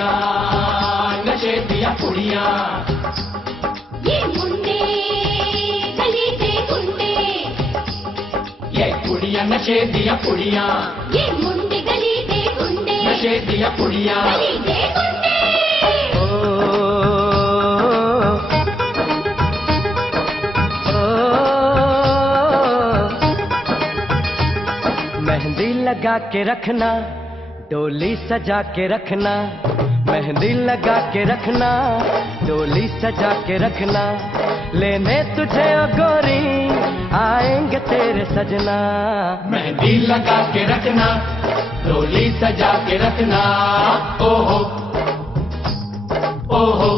पुड़िया नशे दिया पुड़िया ये मुंडे गली दे गुंडे ये पुड़िया नशे दिया पुड़िया ये मुंडे गली दे गुंडे नशे दिया पुड़िया गली दे गुंडे मेहंदी लगा के रखना डोली सजा के रखना मेहंदी लगा के रखना डोली सजा के रखना लेने तुझे ओ गोरी आएंगे तेरे सजना मेहंदी लगा के रखना डोली सजा के रखना ओहो ओहो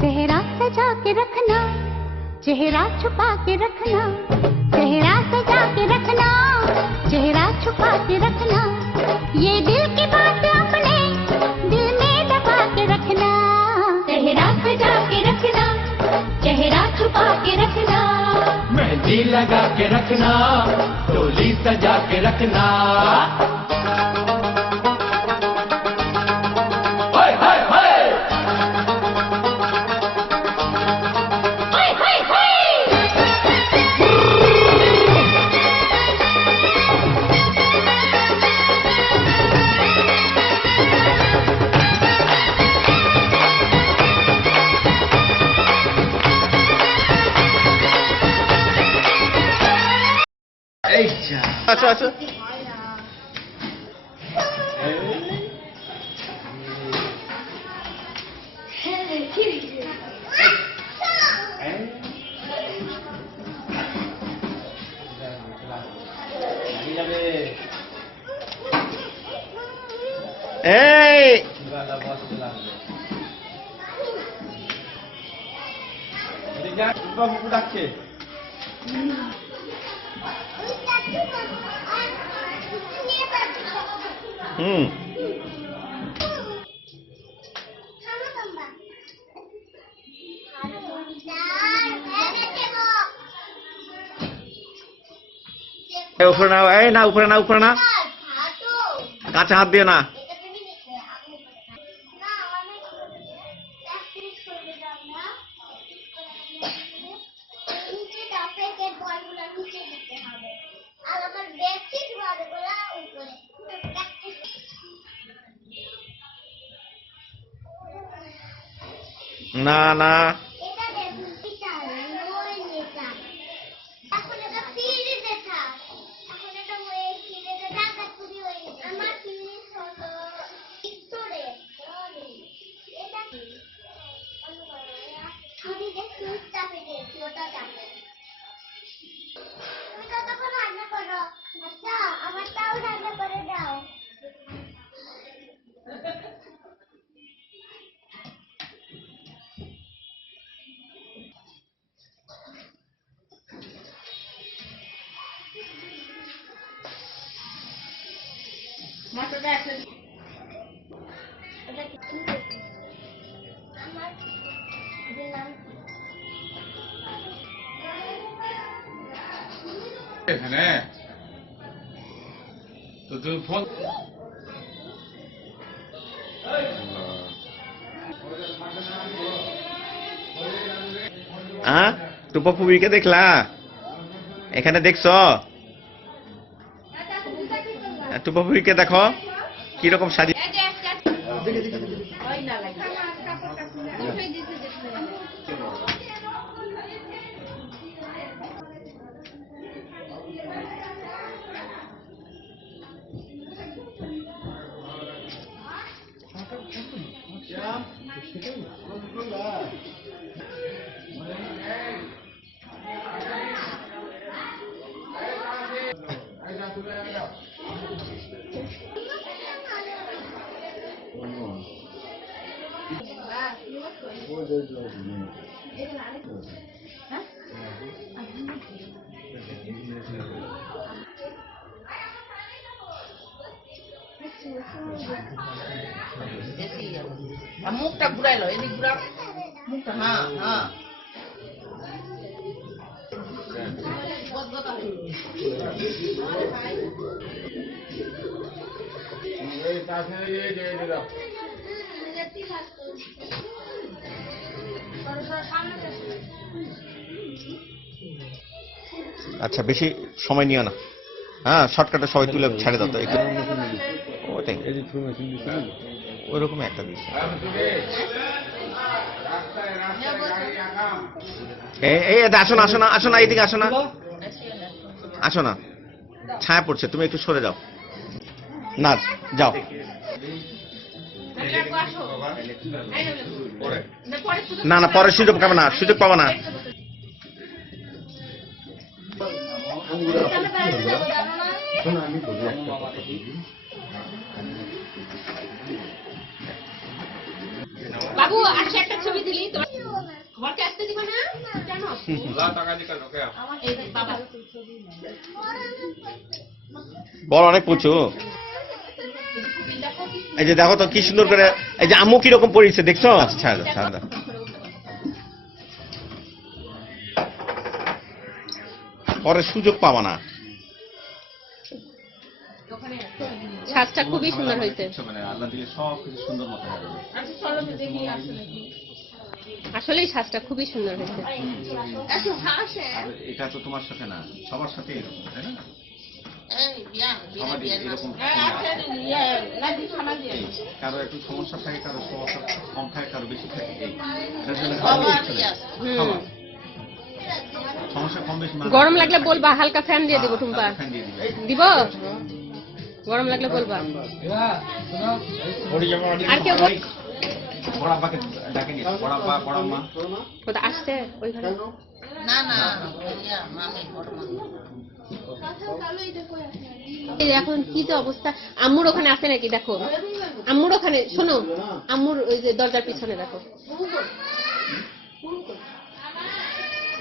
चेहरा सजा के रखना चेहरा छुपा के रखना चेहरा सजा के रखना चेहरा छुपा के रखना ये दिल की बात अपने दिल में दबा के रखना चेहरा सजा के रखना चेहरा छुपा के रखना मेहंदी लगा के रखना डोली सजा के रखना हाय हाय हाय हाय हाय हाय আসো আসো এই ডাকছে হুম উপরে নাও এই না উপরে না উপরে না কাঁচা হাত দিয়ে না না না এখানে তো তুমি ফোন টুপা পুবিকে দেখলা এখানে দেখছো টুপা পুবিকে দেখো কিরকম সাজি মুখটা ঘুরাইলো এদিক ঘুরা মুখটা হ্যাঁ হ্যাঁ আচ্ছা বেশি সময় নিও না, হ্যাঁ শর্টকাটে সবাই তুলে ছেড়ে দাও তো একটু। ওটাই ওইরকমই একটা দিচ্ছে। এই আসো না, আসো না, আসো না, এইদিকে আসো না, আসো না, ছায়া পড়ছে, তুমি একটু সরে যাও না, যাও। না না, পরে সুযোগ পাবে না, সুযোগ পাবে না। বাবু আসে একটা ছবি দিলি তোমার ঘরকে আসতে দিবা না কেন? এই যে বাবা বড় অনেক পুচু। এই যে দেখো তো কি সুন্দর করে, এই যে আম্মু কিরকম পড়িয়েছে দেখছো? আচ্ছা আচ্ছা, পরে সুযোগ পাবা না। ছাদটা খুবই সুন্দর হয়েছে। আসলেই ছাদটা খুবই সুন্দর হয়েছে। এটা তো তোমার সাথে না, সবার সাথে এরকম, তাই না? কারো একটু সমস্যা থাকে, কারো সমস্যা কম থাকে, কারো বেশি থাকে, সমস্যা কম বেশি। গরম লাগলে বলবা, হালকা ফ্যান দিয়ে দিব। টুম্পা দিব, গরম লাগলে বলবা। আর কেউ বড় আব্বাকে ডাকে নিয়ে, বড় আব্বা বড় আম্মা কোথা আসছে ওই ঘরে? এই এখন কি যে অবস্থা। আম্মুর ওখানে আছে নাকি দেখো, আম্মুর ওখানে শোনো, আম্মুর ওই যে দরজার পিছনে দেখো।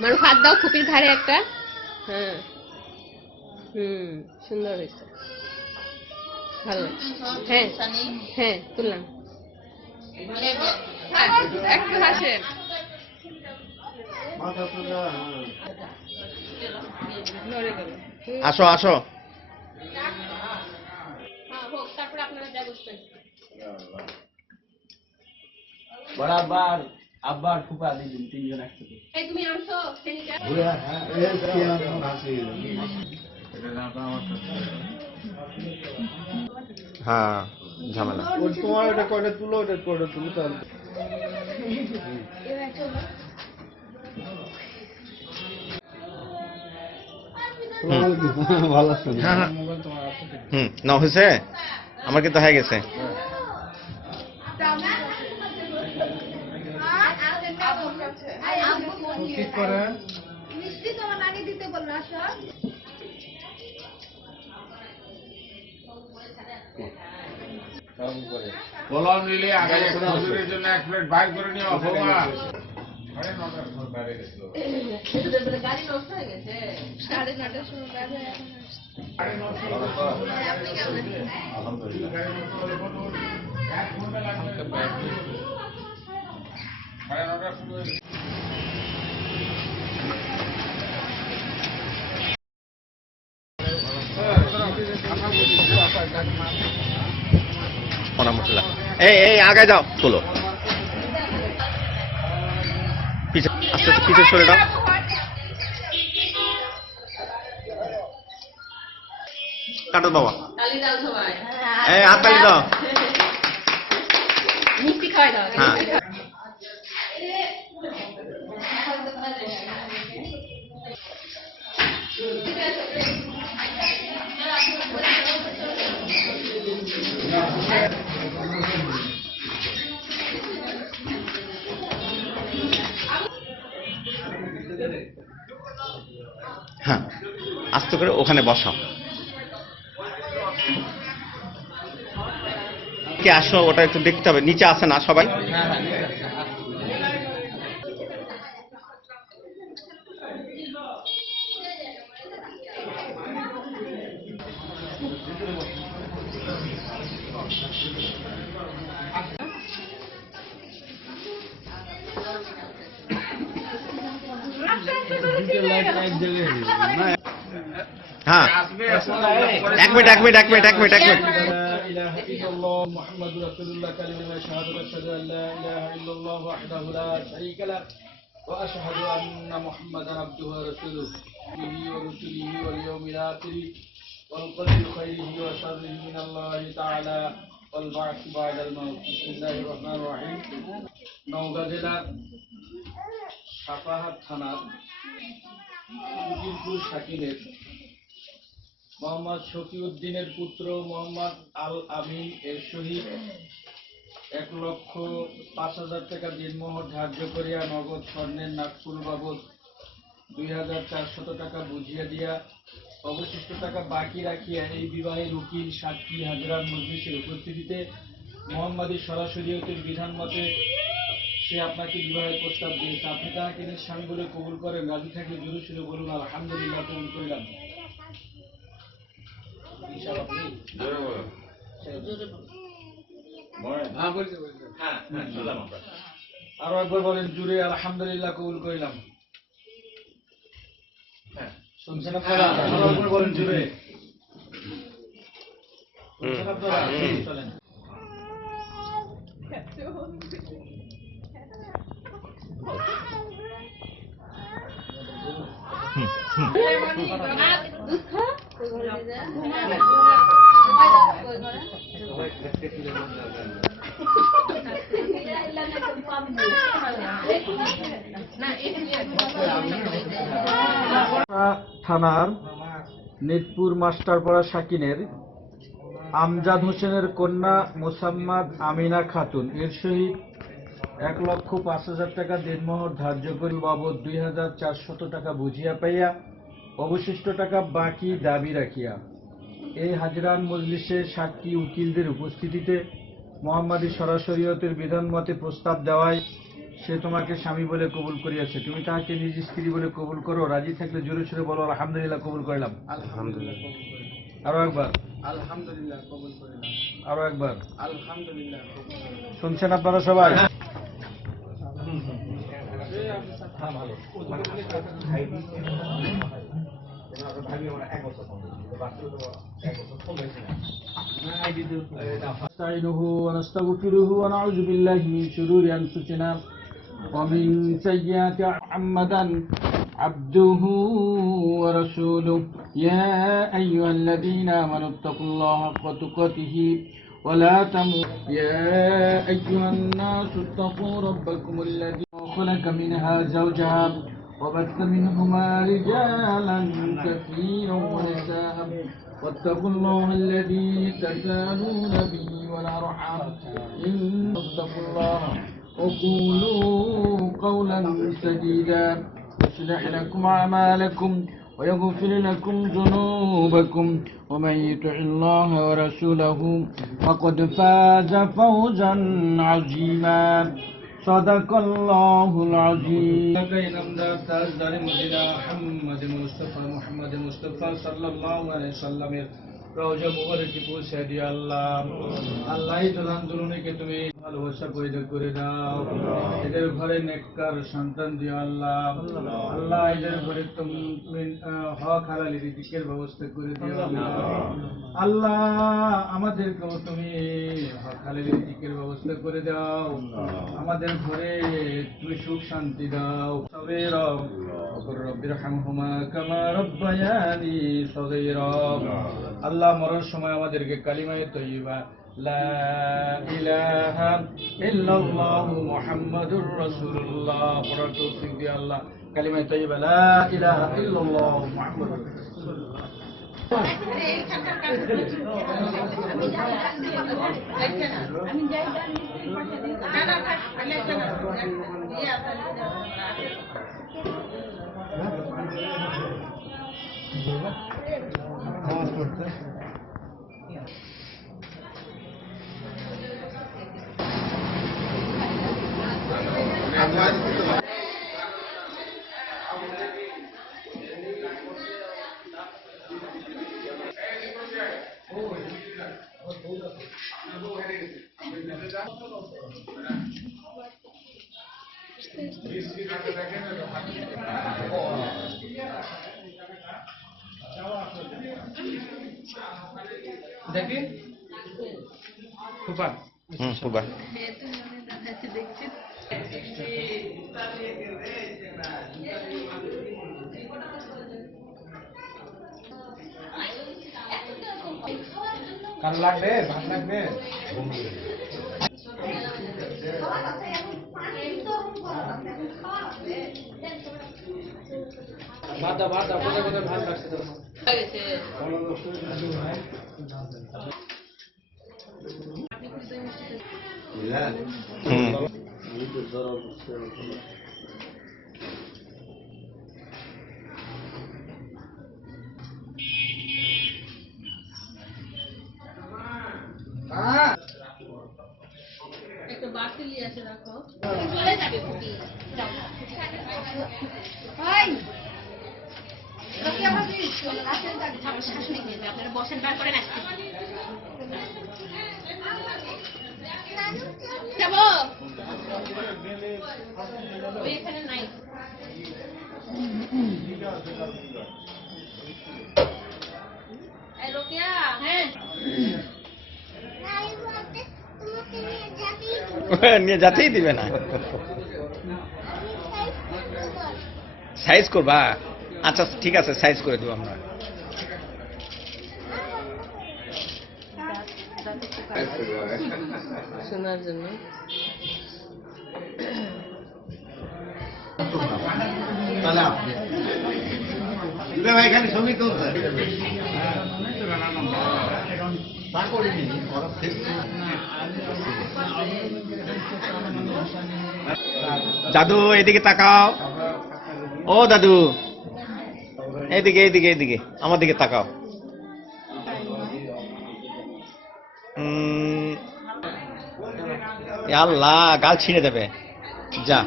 মারুফ হাত দাও খুপির ধারে একটা। হ্যাঁ সুন্দর হয়েছে, ভালো। হ্যাঁ হ্যাঁ তুললাম। একটু হাসেন। আসো আসো। তারপরে আপনারা যা বসবেন। বড় আব্বার আব্বার ফুপা দিন তিনজন একসাথে। এই তুমি আনছো সেনিটা? হ্যাঁ ঝামেলা। তোমার এটা কয়টা তুলো, এটা কয়টা তুলো তাহলে। ভালো আছে। হ্যাঁ হ্যাঁ না হয়েছে, আমার কিন্তু হয়ে গেছে। ঠিক করে কলম নিলে আগে হুজুরের জন্য এক প্লেট বাইর করে নিও বাবা। গাড়ি নষ্ট হয়ে গেছে 9:30টার সময় কাজ হয় এখন। এই আগে যাও, তোলো পিছে, আস্তে আস্তে পিছে সরে দাও। কাটো বাবা, তালি দাও সবাই। এই হাত তালি দাও। মিষ্টি খাওয়াই দাও। হ্যাঁ হ্যাঁ আস্তে করে ওখানে বসাও। কে আসো, ওটা একটু দেখতে হবে, নিচে আসে না সবাই। লাইট এক জায়গায় হ্যাঁ আসবে এক মিনিট এক মিনিট এক মিনিট এক মিনিট এক মিনিট لا إله إلا الله محمد رسول الله كلمة شهادة أشهد أن لا إله إلا الله وحده لا شريك له وأشهد أن محمدا عبده ورسوله به ورسله واليوم الآخر والقدر خيره وشره من الله تعالى والبعث بعد الموت بسم الله الرحمن الرحيم নওগাঁ জেলার সাপাহার থানার উজিরপুর শাকিলের মোহাম্মদ শফিউদ্দিনের পুত্র মোহাম্মদ আল আমিন এর সহিত 1,05,000 টাকা দিনমোহর ধার্য করিয়া নগদ স্বর্ণের নাগপুর বাবদ 2,400 টাকা বুঝিয়া দিয়া অবশিষ্ট টাকা বাকি রাখিয়া এই বিবাহের উকিল সাক্ষী হাজরান মজলিসের উপস্থিতিতে মোহাম্মদী সরাসরিয়তের বিধান মতে সে আপনাকে বিবাহের প্রস্তাব দিয়েছে। আপনি তাহাকে নিজ স্বামী বলে কবুল করেন। রাজি থাকলে জোরে সুরে বলুন আলহামদুলিল্লাহ কবুল করিলাম। আরো একবার বলেন জুড়ে আলহামদুলিল্লাহ কবুল করিলাম। শুনছেন আপনারা? আরো একবার বলেন জুড়ে। শুনছেন আপনারা? চলেন। থানার নিতপুর মাস্টারপাড়া শাকিনের আমজাদ হোসেনের কন্যা মোসাম্মদ আমিনা খাতুন এর সহিত 1,05,000 টাকা দিনমোহর ধার্য করি বাবদ 2,400 টাকা বুঝিয়া পাইয়া অবশিষ্ট টাকা বাকি দাবি রাখিয়া এই হাজরান মজলিসে সাক্ষী উকিলদের উপস্থিতিতে মোহাম্মদী সরাসরিয়তের বিধান মতে প্রস্তাব দেওয়ায় সে তোমাকে স্বামী বলে কবুল করিয়াছে। তুমি তাহাকে নিজ স্ত্রী বলে কবুল করো। রাজি থাকলে জোরে সুরে বলো আলহামদুলিল্লাহ কবুল করিলাম। আলহামদুলিল্লাহ। আরো একবার আলহামদুলিল্লাহ কবুল করিলাম। আরো একবার আলহামদুলিল্লাহ। শুনছেন আপনারা সবাই? نستعينه ونستغفره ونعوذ بالله من شرور أنفسنا ومن سيئات محمدا عبده ورسوله يا أيها الذين آمنوا اتقوا الله حق تقاته ولا تموتن يا أيها الناس اتقوا ربكم الذي خلق منها زوجها وبث منهما رجالا كثيرا ونساء واتقوا الله الذي تساءلون به والأرحام إن اتقوا الله وقولوا قولا سديدا يصلح لكم أعمالكم ويغفر لكم ذنوبكم ومن يطع الله ورسوله فقد فاز فوزا عظيما صدق الله العظيم تاجدار مدينة محمد مصطفى صلى الله عليه وسلم রওজা মুবারকে পৌঁছে দিয়ে আল্লাহ দুলহান দুলহানকে তুমি ভালোবাসা পয়দা করে দাও। এদের ঘরে নেককার সন্তান দিও আল্লাহ। আল্লাহ এদের ঘরে তুমি হক হালালি রিজিকের ব্যবস্থা করে দিও আল্লাহ। আমাদেরকেও তুমি হক হালালি রিজিকের ব্যবস্থা করে দাও। আমাদের ঘরে তুমি সুখ শান্তি দাও। সবেরা রব্বির হামহুমা কামা রব্বায়ানি সগীরা। আল্লাহ মরার সময় আমাদেরকে কালিমায়ে তয়্যিবা লা ইলাহা ইল্লাল্লাহু মুহাম্মাদুর রাসূলুল্লাহ পড়ার তৌফিক দিয়ে আল্লাহ। কালিমায়ে তয়্যিবা লা ইলাহা ইল্লাল্লাহু মুহাম্মাদুর রাসূলুল্লাহ। দেখি ফুপা পূর্বা কাল লাগবে ভাত লাগবে বাদা বাদা কোথায় কোথায় ভাত লাগছে তো হুম একটা বাটি নিয়ে এসে রাখো চলে যাবে খুবই আপনারা বসেন বার করে রাখছি যাবো ওই এখানে নাই এই রোকেয়া হ্যাঁ নিয়ে যেতেই দিবে না সাইজ করবা আচ্ছা ঠিক আছে সাইজ করে দেবো আমরা শোনার জন্য দাদু এদিকে তাকাও ও দাদু এইদিকে এইদিকে এইদিকে আমার দিকে তাকাও আল্লাহ গাল ছিঁড়ে দেবে যা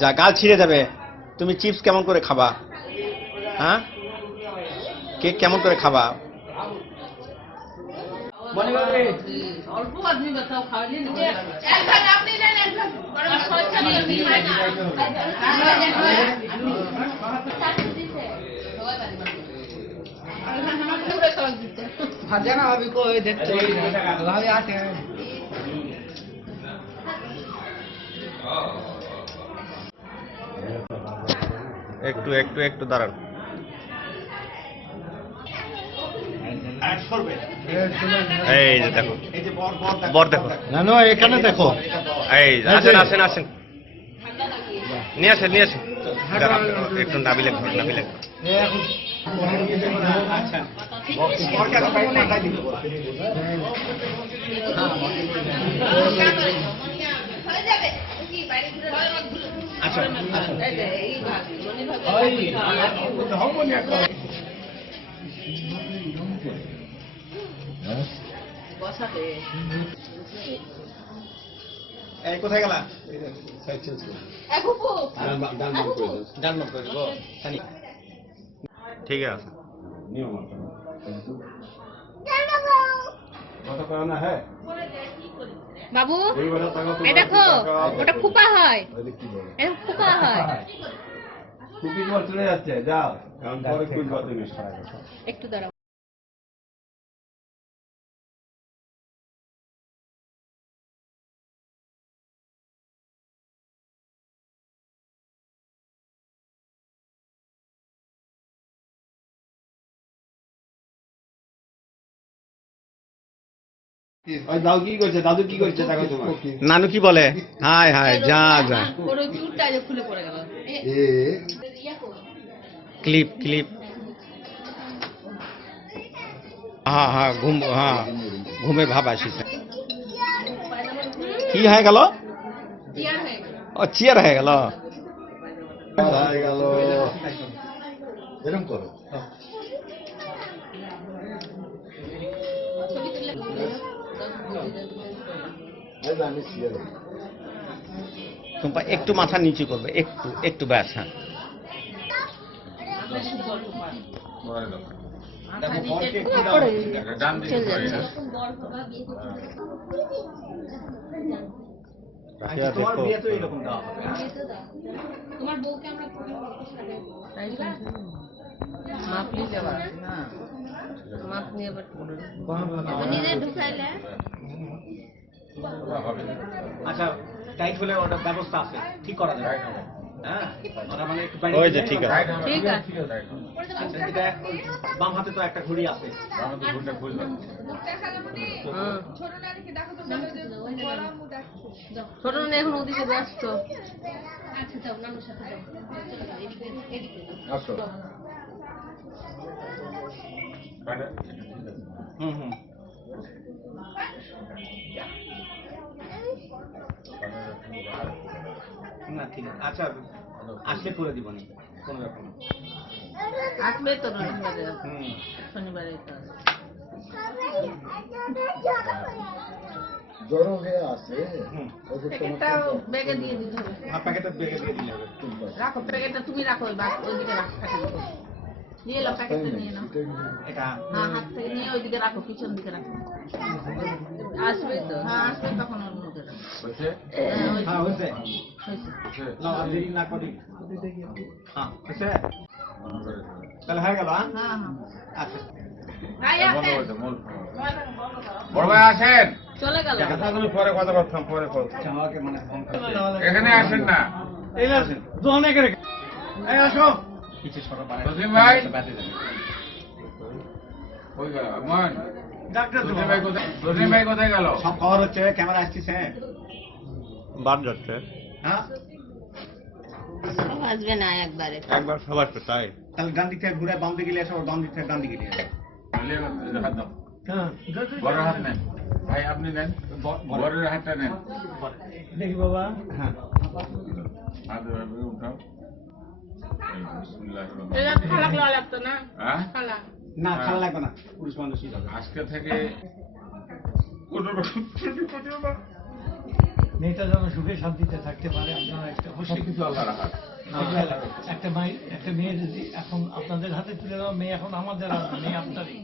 যা গাল ছিঁড়ে দেবে তুমি চিপস কেমন করে খাবা হ্যাঁ কেক কেমন করে খাবা অল্প আদমি বাতাও খাওয়ালে আপনি ভাজা না হবে কই দেখতে ভাবে আসে একটু একটু একটু দাঁড়ান এই যে দেখো বর দেখো না না এখানে দেখো এই আসেন আসেন আসেন নিয়ে আসেন নিয়ে আসেন দাঁড়ান, একটু নাবিলে ঘর নাবিলে ঘর। আচ্ছা এই কোথায় গেলা ঠিক আছে বাবু এই দেখো ওটা ফুপা হয় এটা ফুপা হয় চলে যাচ্ছে যাও একটু দাঁড়াও দাদু কি করছে দাদু কি করছে দেখো তোমার নানু কি বলে হায় হায় যা যা পুরো চুলটা যে খুলে পড়ে গেল ক্লিপ ক্লিপ হ্যাঁ হ্যাঁ ঘুম হ্যাঁ ঘুমে ভাব আসিছে কি হয়ে গেল ও চেয়ার হয়ে গেল হয়ে গেল এরকম করো তোমার একটু মাথা নিচু করবে একটু একটু ব্যাস হ্যাঁ ডান দিকে পড়ে গেছে। তোমার বিয়ে তো এরকম দেওয়া হবে তোমার বউকে আমরা মাপ নিতে আবার হ্যাঁ মাপ নিয়ে আবার বাবা, নিজে ঢুকাইলে আচ্ছা টাইট হলে ওটার ব্যবস্থা আছে, ঠিক করা যাবে। হ্যাঁ ওটা মানে একটু বাইরে ওই যে ঠিক আছে। ঠিক আছে আচ্ছা এটা বাম হাতে তো একটা ঘড়ি আছে। আমাদের ঘুরটা খুলবেন। হুম। ছোট না এখন ওদিকে ব্যস্ত। আসো। হুম হুম না ঠিক আছে, আচ্ছা আসলে করে দিব নি, কোনো ব্যাপার না। আসবে তো রবিবারে হুম শনিবারে তো হুম প্যাকেটটা ব্যাগে দিয়ে দিতে হবে হাফ প্যাকেটের বেগে দিয়ে দিলে হবে। রাখো প্যাকেটটা তুমি রাখো ওইদিকে রাখো নিয়ে এলো প্যাকেটটা নিয়ে নাও এটা হ্যাঁ হাত থেকে নিয়ে ওইদিকে রাখো পিছন দিকে রাখো আসবে তো হ্যাঁ আসবে তখন ওর মধ্যে রাখো হচ্ছে? হ্যাঁ হয়েছে, হয়েছে না আর দেরি না করি। হ্যাঁ হয়েছে, তাহলে হয়ে গেল। হ্যাঁ হ্যাঁ হ্যাঁ আচ্ছা বন্ধ করতে, মূল। বড় ভাই আসেন। চলে গেল। কথাগুলো পরে কথা বলতাম, পরে কথা। আমাকে মানে ফোন করতে এখানে আসেন না। এই আসেন দোকানে রেখে এই আসো কিছু সরো বাড়ি রহিম ভাই। বাতে যাবে। কই গেল? আমান। ডাক্তার রহিম ভাই কোথায়? রহিম ভাই কোথায় গেল? সব খবর হচ্ছে, ক্যামেরা আসছে বাদ যাচ্ছে হ্যাঁ সব আসবে না একবারে। একবার সবার তো তাই তাহলে ডান দিক থেকে ঘুরে বাম দিকে নিয়ে আসো, বাম দিক থেকে ডান দিকে নিয়ে আসো। হাত দাও। বড় হাত নেন। ভাই আপনি নেন। বড়ের হাতটা নেন। দেখি বাবা। হ্যাঁ হাত এভাবে উঠাও। বিসমিল্লাহির রহমানির এটা রহিম। খালাক লওয়া লাগতো না হ্যাঁ? খালাক না খারাপ লাগবে না, পুরুষ মানুষই যাবে। আজকে থেকে কোনো রকম ত্রুটি করিও না। মেয়েটা যেন সুখে শান্তিতে থাকতে পারে, আপনারা একটা সব কিছু আল্লাহর হাত। একটা মেয়ে যদি এখন আপনাদের হাতে তুলে দেওয়া, মেয়ে এখন আমাদের হাতে, মেয়ে আপনারই,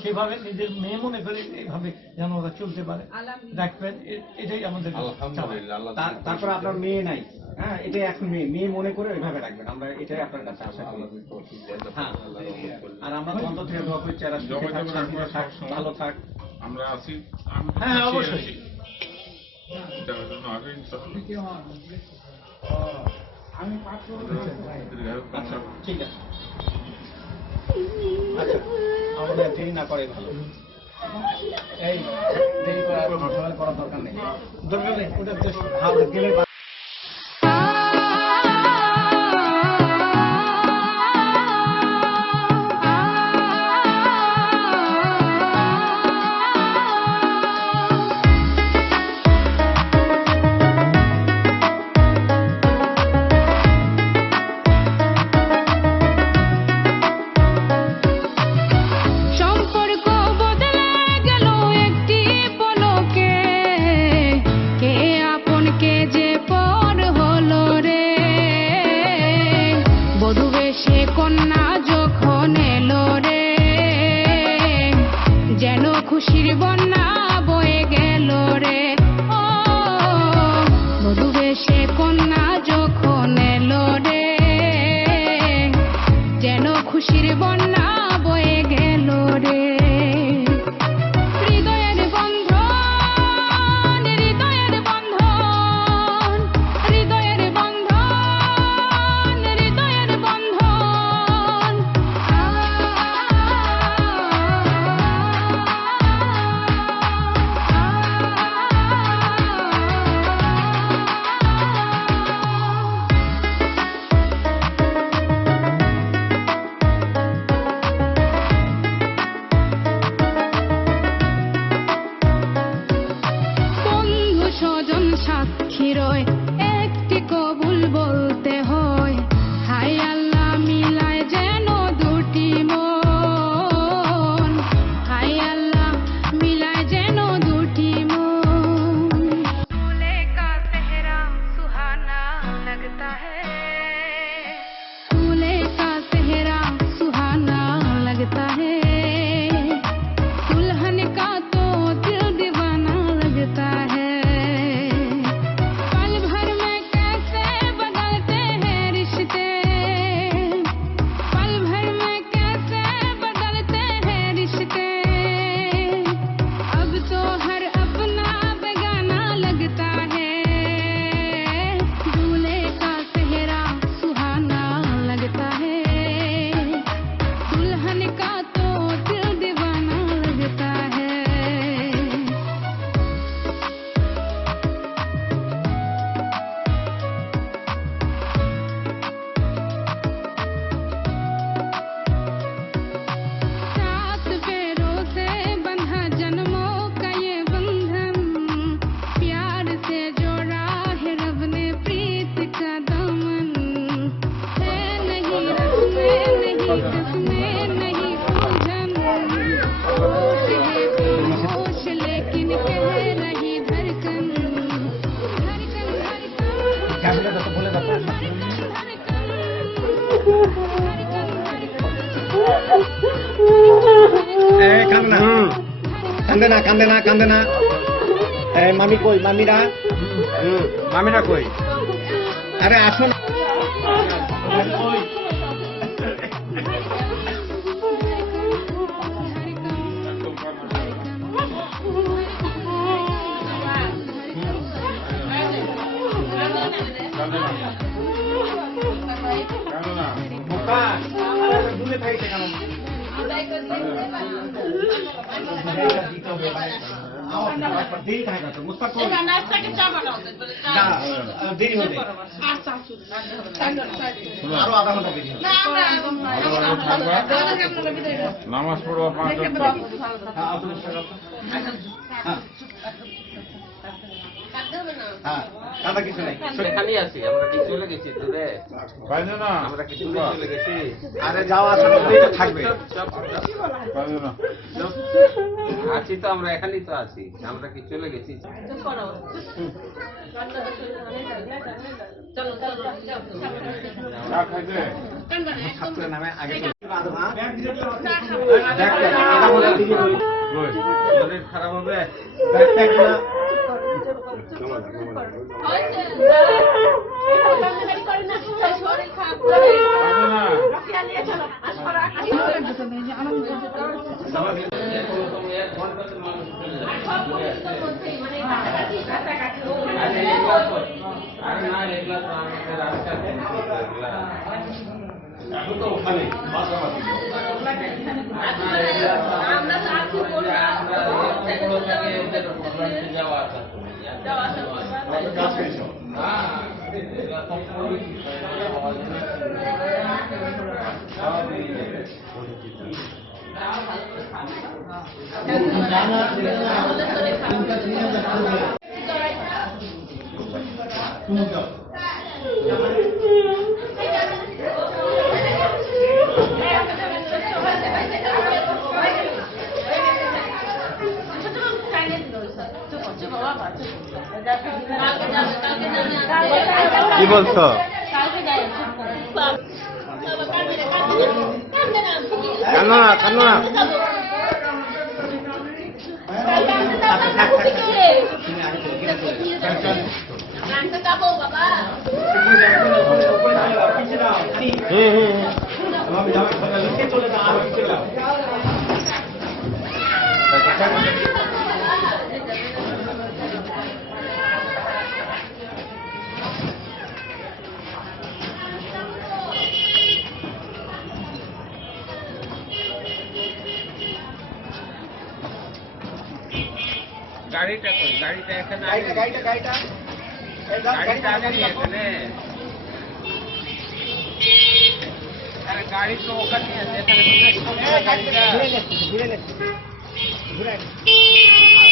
সেভাবে নিজের মেয়ে মনে করে এইভাবে যেন ওরা চলতে পারে, রাখবেন, এটাই আমাদের আলহামদুলিল্লাহ, আল্লাহ তারপর আপনার মেয়ে নাই, হ্যাঁ এটাই এখন মেয়ে, মেয়ে মনে করে ওইভাবে রাখবেন, আমরা এটাই আপনার কাছে আশা করি। হ্যাঁ আর আমরা অন্তর থেকে দোয়া করছি এরা সুখে থাক, শান্তিতে থাক, ভালো থাক। আমরা আছি। হ্যাঁ, অবশ্যই। এটার জন্য আগে ইনশাআল্লাহ। দীর্ঘায়ু আচ্ছা কামনা করি। ঠিক আছে, আচ্ছা আমাদের দেরি না করে ভালো। এই দেরি করার দরকার নেই, দরকার নেই, ওটা just ভালো গেলে সম্পর্ক বদলে গেল একটি পলকে, কে আপন কে যে পর হলো রে। বধূ বেশে কন্যা যখন এলো রে, যেন খুশির বন্যা বয়ে গেল রে। ও বধূ বেশে কন্যা যখন এলো রে, যেন খুশির বন্যা বয়ে গেল রে। হৃদয়ের বন্ধন, হৃদয়ের বন্ধন, হৃদয়ের বন্ধন, হৃদয়ের বন্ধন। বন্ধু স্বজন সাক্ষী রয়, একটি কবুল বলতে হয়। হায় আল্লাহ মিলায় যেন দুটি মন, হায় আল্লাহ মিলায় যেন দুটি মন। दूल्हे का सेहरा सुहाना लगता है, दूल्हे का सेहरा सुहाना लगता है, दुल्हन का तो दिल दीवाना लगता है। पल भर में कैसे बदलते हैं रिश्ते, पल भर में কান্দে না কান্দে না কান্দে না। মামি কই? মামিরা মামিরা কই? আরে আসুন। দূরে থাকছে কেন? দেরি থাকে না তো মুস্তাক কই? দেরি হবে আরো আধা ঘন্টা দেরি হবে। নামাজ পড়বা 5 ওয়াক্ত। হ্যাঁ কাদা কিছু নাই। এখানেই আছি, আমরা কি চলে গেছি দূরে? পাইলে না আমরা কি দূরে চলে গেছি? আরে যাও আসার মধ্যেই তো থাকবে। পাইলে না আছি তো, আমরা এখানেই তো আছি, আমরা কি চলে গেছি? চা খাইতে ছাত্রের নামে আগে কই শরীর খারাপ হবে? আরে না, এগুলা তো আমাদের রাস্তা এখন তো ওখানে মাঝামাঝি যাওয়া আসা কি বলছো? কান্না না কান্না না। গাড়িটা কই? গাড়িটা এখানে গাড়িটা গাড়িটা আগে এখানে। আরে গাড়ি তো ওখানে আছে, এখানে গাড়িটা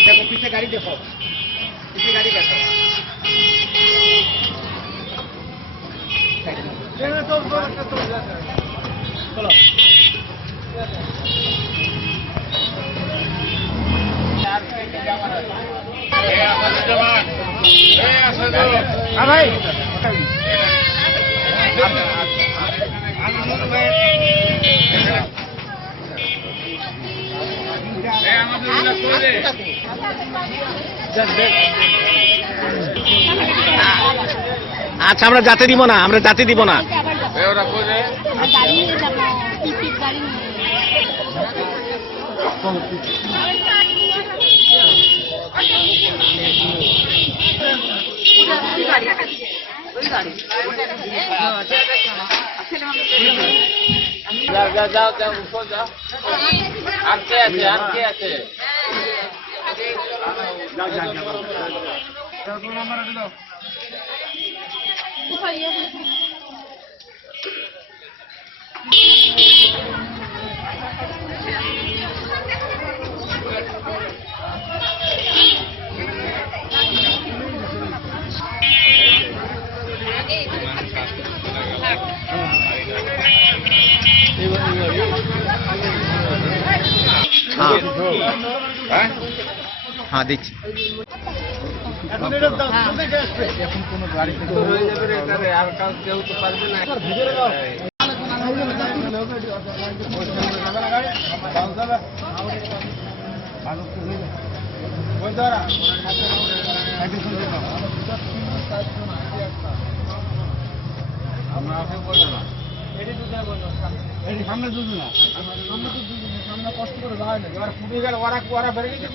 দেখো পিছে গাড়ি দেখো, পিছে গাড়ি দেখো। চলো ভাই আচ্ছা আমরা যাতে দিব না, আমরা যাতে দিব না। ওরা কই রে? গাড়ি নিয়ে যাবো, টিকিট গাড়ি নিয়ে। যাও যাও যাও, উপর যাও। আটকে আছে, আটকে আছে। হ্যাঁ দিচ্ছি। এখন কোনো গাড়ি হয়ে যাবে রে, আর কেউ তো পারবে না। সামনে দুধ না সামনে কষ্ট করে যায় না এবার ফুটে গেলে ওরা বেড়ে গেছে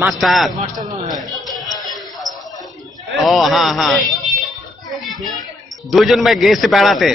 মাস্টার ও হ্যাঁ হ্যাঁ দুইজন ভাই গেছে বেড়াতে